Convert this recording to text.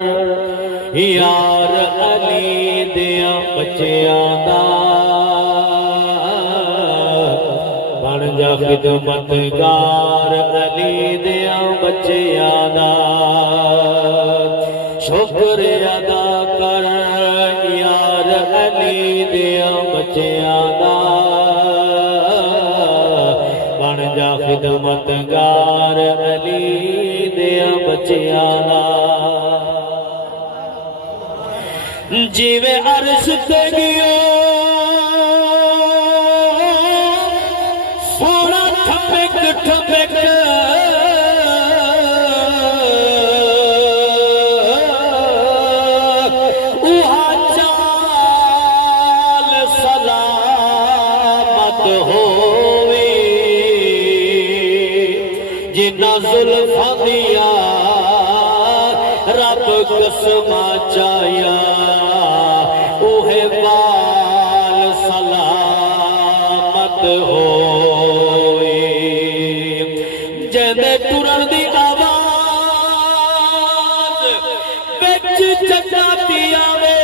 یار علی دیاں بچیاں دا بن جا خدمتگار علی دیاں بچیاں دا شکر ادا کر یار علی دیاں بچیاں دا بن جا خدمتگار علی دیاں بچیاں دا جیوے عرش تے گیو سونا ٹھپک ٹھپک اوہا چال سلامت ہووی جنہ زلفاں دیا رب قسمہ چایا اوہے بال سلامت ہوئی جیندے ٹرن دی آواز بچ چچاتی آوے